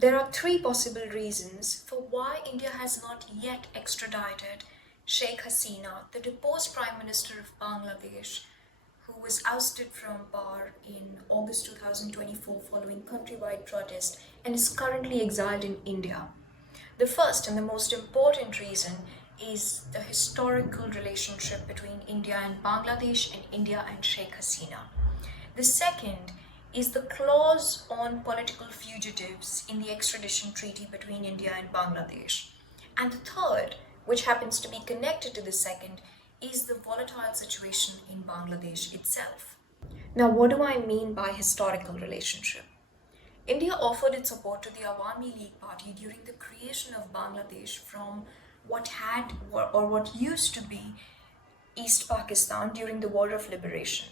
There are three possible reasons for why India has not yet extradited Sheikh Hasina, the deposed Prime Minister of Bangladesh, who was ousted from power in August 2024 following countrywide protest and is currently exiled in India. The first and the most important reason is the historical relationship between India and Bangladesh and India and Sheikh Hasina. The second is the clause on political fugitives in the extradition treaty between India and Bangladesh. And the third, which happens to be connected to the second, is the volatile situation in Bangladesh itself. Now, what do I mean by historical relationship? India offered its support to the Awami League Party during the creation of Bangladesh from what had or what used to be East Pakistan during the War of Liberation.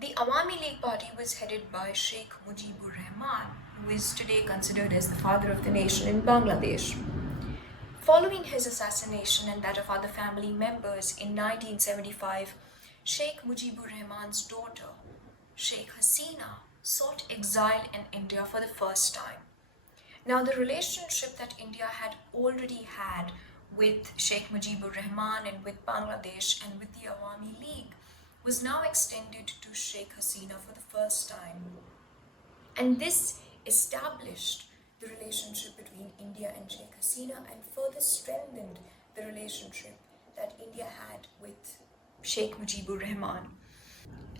The Awami League Party was headed by Sheikh Mujibur Rahman, who is today considered as the father of the nation in Bangladesh. Following his assassination and that of other family members in 1975, Sheikh Mujibur Rahman's daughter, Sheikh Hasina, sought exile in India for the first time. Now, the relationship that India had already had with Sheikh Mujibur Rahman and with Bangladesh and with the Awami League was now extended to Sheikh Hasina for the first time. And this established the relationship between India and Sheikh Hasina and further strengthened the relationship that India had with Sheikh Mujibur Rahman.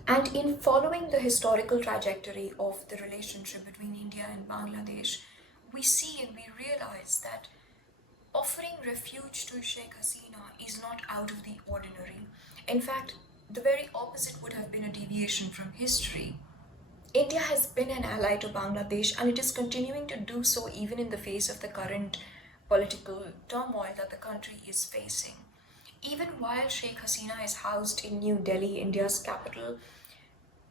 And in following the historical trajectory of the relationship between India and Bangladesh, we see and we realize that offering refuge to Sheikh Hasina is not out of the ordinary. In fact, the very opposite would have been a deviation from history. India has been an ally to Bangladesh and it is continuing to do so even in the face of the current political turmoil that the country is facing. Even while Sheikh Hasina is housed in New Delhi, India's capital,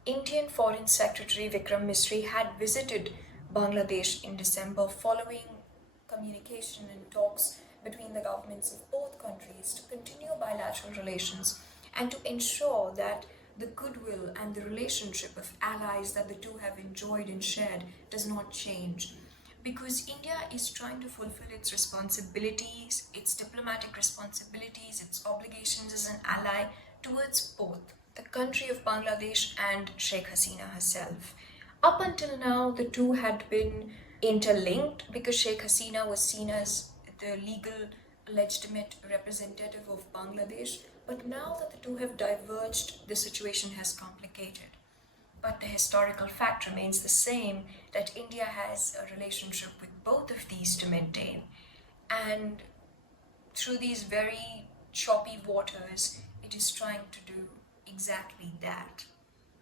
Indian Foreign Secretary Vikram Misri had visited Bangladesh in December following communication and talks between the governments of both countries to continue bilateral relations and to ensure that the goodwill and the relationship of allies that the two have enjoyed and shared does not change. Because India is trying to fulfill its responsibilities, its diplomatic responsibilities, its obligations as an ally towards both the country of Bangladesh and Sheikh Hasina herself. Up until now, the two had been interlinked because Sheikh Hasina was seen as the legal legitimate representative of Bangladesh, but now that the two have diverged, the situation has complicated. But the historical fact remains the same, that India has a relationship with both of these to maintain. And through these very choppy waters, it is trying to do exactly that.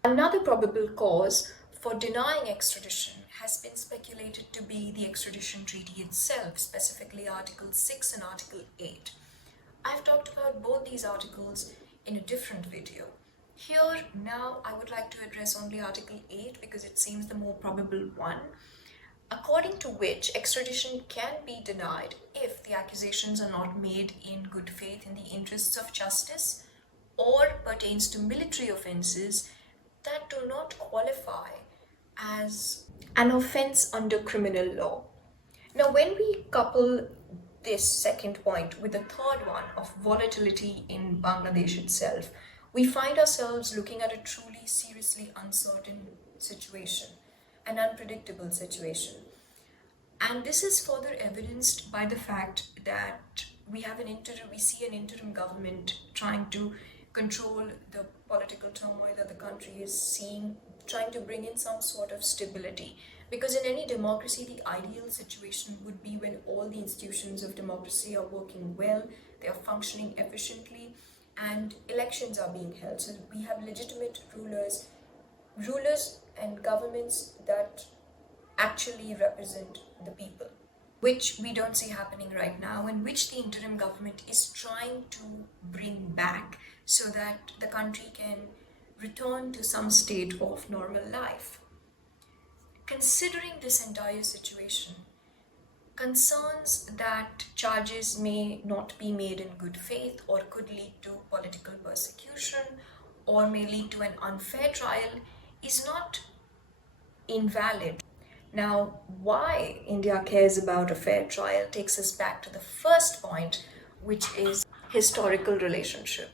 Another probable cause for denying extradition has been speculated to be the extradition treaty itself, specifically Article 6 and Article 8. I've talked about both these articles in a different video. Here, now, I would like to address only Article 8 because it seems the more probable one, according to which extradition can be denied if the accusations are not made in good faith in the interests of justice or pertains to military offences that do not qualify as an offence under criminal law. Now, when we couple this second point with the third one of volatility in Bangladesh itself, we find ourselves looking at a truly seriously uncertain situation, an unpredictable situation. And this is further evidenced by the fact that we see an interim government trying to control the political turmoil that the country is seeing, trying to bring in some sort of stability. Because in any democracy, the ideal situation would be when all the institutions of democracy are working well, they are functioning efficiently, and elections are being held. So we have legitimate rulers and governments that actually represent the people, which we don't see happening right now, and which the interim government is trying to bring back so that the country can return to some state of normal life. Considering this entire situation, concerns that charges may not be made in good faith or could lead to political persecution or may lead to an unfair trial is not invalid. Now, why India cares about a fair trial takes us back to the first point, which is historical relationship.